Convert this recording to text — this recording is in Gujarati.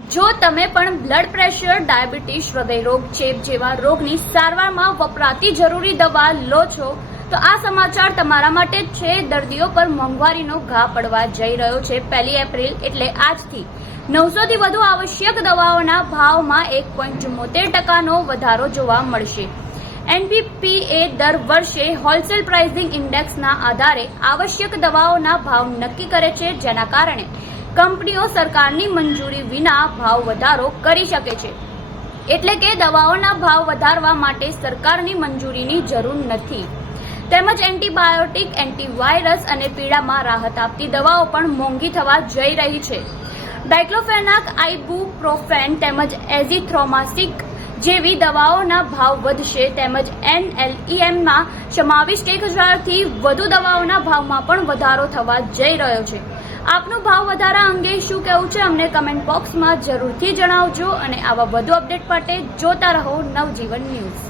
જો તમે પણ બ્લડ પ્રેશર, ડાયાબિટીસ, હૃદયરોગ, ચેપ જેવા રોગની સારવારમાં વપરાતી જરૂરી દવા લો છો તો આ સમાચાર તમારા માટે જ છે. દર્દીઓ પર મોંઘવારીનો ઘા પડવા જઈ રહ્યો છે. 1 એપ્રિલ એટલે આજથી 900 થી વધુ આવશ્યક દવાઓના ભાવમાં 1.74% વધારો જોવા મળશે. એનપીપીએ દર વર્ષે હોલસેલ પ્રાઇસિંગ ઇન્ડેક્સના આધારે આવશ્યક દવાઓના ભાવ નક્કી કરે છે, જેના કારણે કંપનીઓ સરકારની મંજૂરી વિના ભાવ વધારો કરી શકે છે. એટલે કે દવાઓના ભાવ વધારવા માટે સરકારની મંજૂરીની જરૂર નથી. તેમજ એન્ટીબાયોટિક, એન્ટીવાયરસ અને પીડામાં રાહત આપતી દવાઓ પણ મોંઘી થવા જઈ રહી છે. ડાયક્લોફેનાક, આઇબુપ્રોફેન તેમજ એઝિથ્રોમાઇસિન જેવી દવાઓના ભાવ વધશે. તેમજ એનએલઈએમમાં સમાવિષ્ટ 1000 થી વધુ દવાઓના ભાવમાં પણ વધારો થવા જઈ રહ્યો છે. આપનું ભાવ વધારા અંગે શું કહેવું છે અમને કમેન્ટ બોક્સમાં જરૂરથી જણાવજો અને આવા વધુ અપડેટ માટે જોતા રહો નવજીવન ન્યૂઝ.